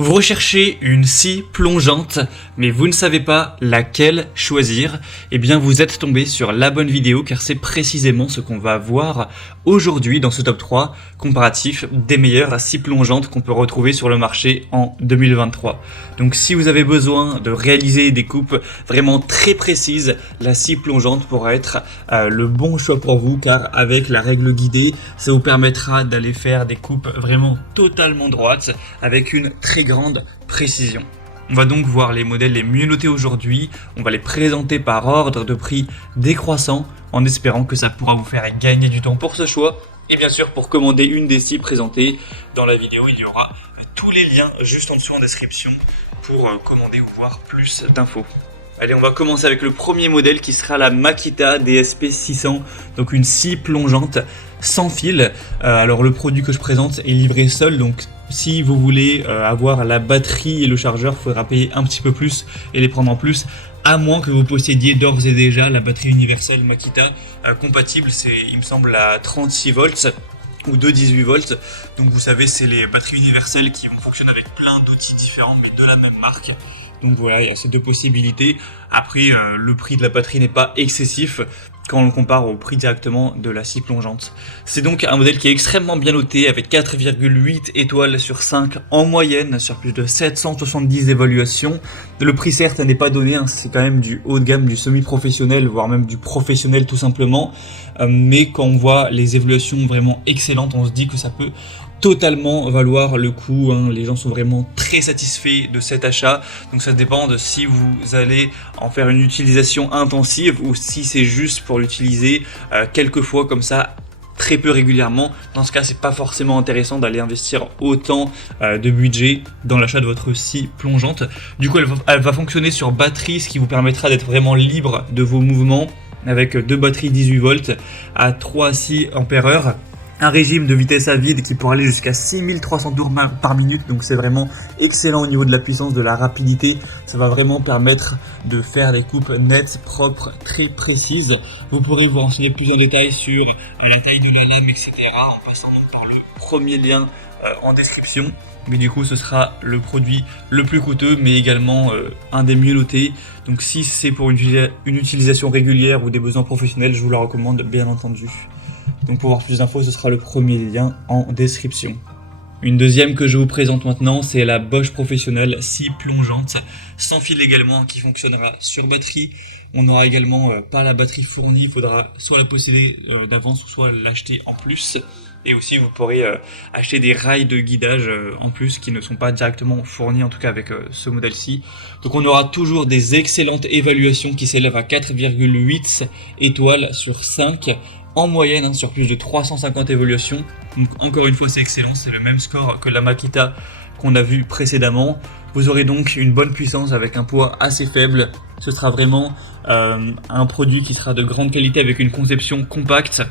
Vous recherchez une scie plongeante, mais vous ne savez pas laquelle choisir. Eh bien, vous êtes tombé sur la bonne vidéo car c'est précisément ce qu'on va voir aujourd'hui dans ce top 3 comparatif des meilleures scies plongeantes qu'on peut retrouver sur le marché en 2023. Donc, si vous avez besoin de réaliser des coupes vraiment très précises, la scie plongeante pourra être le bon choix pour vous car avec la règle guidée, ça vous permettra d'aller faire des coupes vraiment totalement droites avec une très grande précision. On va donc voir les modèles les mieux notés aujourd'hui, on va les présenter par ordre de prix décroissant en espérant que ça pourra vous faire gagner du temps pour ce choix. Et bien sûr, pour commander une des scies présentées dans la vidéo, il y aura tous les liens juste en dessous en description pour commander ou voir plus d'infos. Allez, on va commencer avec le premier modèle qui sera la Makita DSP 600, donc une scie plongeante sans fil. Alors le produit que je présente est livré seul, donc si vous voulez avoir la batterie et le chargeur, il faudra payer un petit peu plus et les prendre en plus, à moins que vous possédiez d'ores et déjà la batterie universelle Makita compatible, c'est il me semble à 36 volts ou de 18 volts. Donc vous savez, c'est les batteries universelles qui vont fonctionner avec plein d'outils différents mais de la même marque. Donc voilà, il y a ces deux possibilités. Après, le prix de la batterie n'est pas excessif quand on le compare au prix directement de la scie plongeante. C'est donc un modèle qui est extrêmement bien noté avec 4,8 étoiles sur 5 en moyenne sur plus de 770 évaluations. Le prix certes n'est pas donné, hein, c'est quand même du haut de gamme, du semi-professionnel, voire même du professionnel tout simplement. Mais quand on voit les évaluations vraiment excellentes, on se dit que ça peut totalement valoir le coup, hein. Les gens sont vraiment très satisfaits de cet achat, donc ça dépend de si vous allez en faire une utilisation intensive ou si c'est juste pour l'utiliser quelques fois comme ça, très peu régulièrement. Dans ce cas, c'est pas forcément intéressant d'aller investir autant de budget dans l'achat de votre scie plongeante. Du coup, elle va fonctionner sur batterie, ce qui vous permettra d'être vraiment libre de vos mouvements avec deux batteries 18 volts à 3 à 6 ampères-heure. Un régime de vitesse à vide qui pourra aller jusqu'à 6300 tours par minute, donc c'est vraiment excellent au niveau de la puissance, de la rapidité. Ça va vraiment permettre de faire des coupes nettes, propres, très précises. Vous pourrez vous renseigner plus en détail sur la taille de la lame, etc. en passant donc par le premier lien en description. Mais du coup, ce sera le produit le plus coûteux, mais également un des mieux notés. Donc si c'est pour une utilisation régulière ou des besoins professionnels, je vous la recommande bien entendu. Donc pour voir plus d'infos, ce sera le premier lien en description. Une deuxième que je vous présente maintenant, c'est la Bosch Professionnelle scie plongeante, sans fil également, qui fonctionnera sur batterie. On n'aura également pas la batterie fournie, il faudra soit la posséder d'avance ou soit l'acheter en plus. Et aussi vous pourrez acheter des rails de guidage en plus qui ne sont pas directement fournis, en tout cas avec ce modèle-ci. Donc on aura toujours des excellentes évaluations qui s'élèvent à 4,8 étoiles sur 5 en moyenne, hein, sur plus de 350 évaluations. Donc encore une fois, c'est excellent, c'est le même score que la Makita qu'on a vu précédemment. Vous aurez donc une bonne puissance avec un poids assez faible. Ce sera vraiment un produit qui sera de grande qualité avec une conception compacte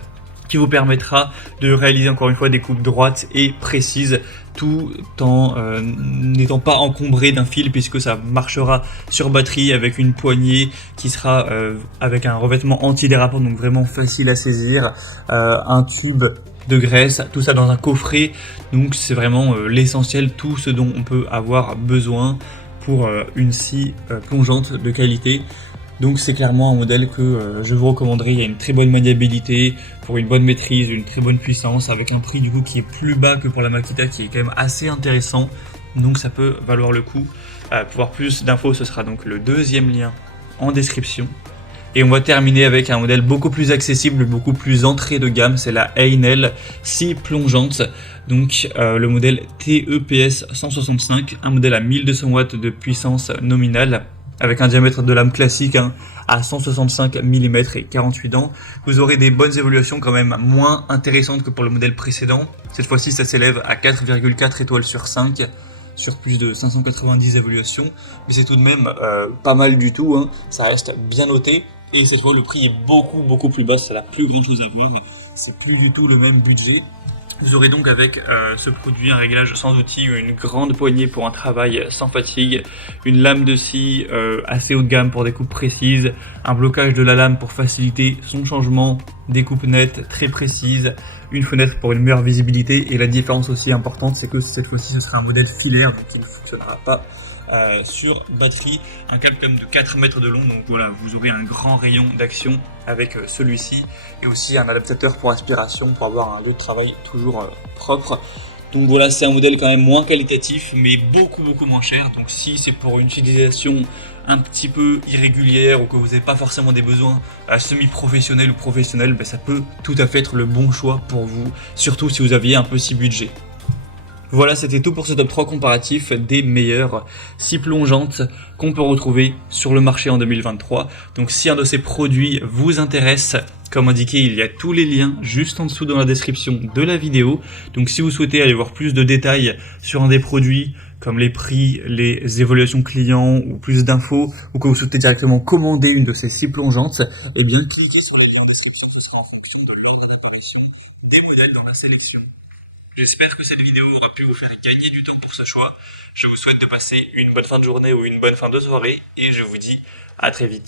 qui vous permettra de réaliser encore une fois des coupes droites et précises tout en n'étant pas encombré d'un fil, puisque ça marchera sur batterie avec une poignée qui sera avec un revêtement antidérapant, donc vraiment facile à saisir, un tube de graisse, tout ça dans un coffret. Donc c'est vraiment l'essentiel, tout ce dont on peut avoir besoin pour une scie plongeante de qualité. Donc c'est clairement un modèle que je vous recommanderais. Il y a une très bonne maniabilité, pour une bonne maîtrise, une très bonne puissance, avec un prix du coup qui est plus bas que pour la Makita, qui est quand même assez intéressant. Donc ça peut valoir le coup. Pour voir plus d'infos, ce sera donc le deuxième lien en description. Et on va terminer avec un modèle beaucoup plus accessible, beaucoup plus entrée de gamme, c'est la Heinel scie plongeante. Donc le modèle TEPS 165, un modèle à 1200 watts de puissance nominale, avec un diamètre de lame classique à 165 mm et 48 dents. Vous aurez des bonnes évaluations quand même moins intéressantes que pour le modèle précédent. Cette fois-ci, ça s'élève à 4,4 étoiles sur 5 sur plus de 590 évaluations. Mais c'est tout de même pas mal du tout, hein. Ça reste bien noté. Et cette fois, le prix est beaucoup plus bas, ça n'a plus grand chose à voir. C'est plus du tout le même budget. Vous aurez donc avec ce produit un réglage sans outil, une grande poignée pour un travail sans fatigue, une lame de scie assez haut de gamme pour des coupes précises, un blocage de la lame pour faciliter son changement découpe nette, très précise, une fenêtre pour une meilleure visibilité, et la différence aussi importante, c'est que cette fois-ci ce sera un modèle filaire, donc il ne fonctionnera pas sur batterie, un câble quand même de 4 mètres de long, donc voilà, vous aurez un grand rayon d'action avec celui-ci, et aussi un adaptateur pour aspiration pour avoir un lieu de travail toujours propre. Donc voilà, c'est un modèle quand même moins qualitatif, mais beaucoup moins cher. Donc si c'est pour une utilisation un petit peu irrégulière ou que vous n'avez pas forcément des besoins semi-professionnels ou professionnels, ben ça peut tout à fait être le bon choix pour vous, surtout si vous aviez un petit budget. Voilà, c'était tout pour ce top 3 comparatif des meilleures scies plongeantes qu'on peut retrouver sur le marché en 2023. Donc si un de ces produits vous intéresse, comme indiqué, il y a tous les liens juste en dessous dans la description de la vidéo. Donc si vous souhaitez aller voir plus de détails sur un des produits, comme les prix, les évaluations clients ou plus d'infos, ou que vous souhaitez directement commander une de ces scies plongeantes, eh bien cliquez sur les liens en description, ce sera en fonction de l'ordre d'apparition des modèles dans la sélection. J'espère que cette vidéo aura pu vous faire gagner du temps pour ce choix. Je vous souhaite de passer une bonne fin de journée ou une bonne fin de soirée et je vous dis à très vite.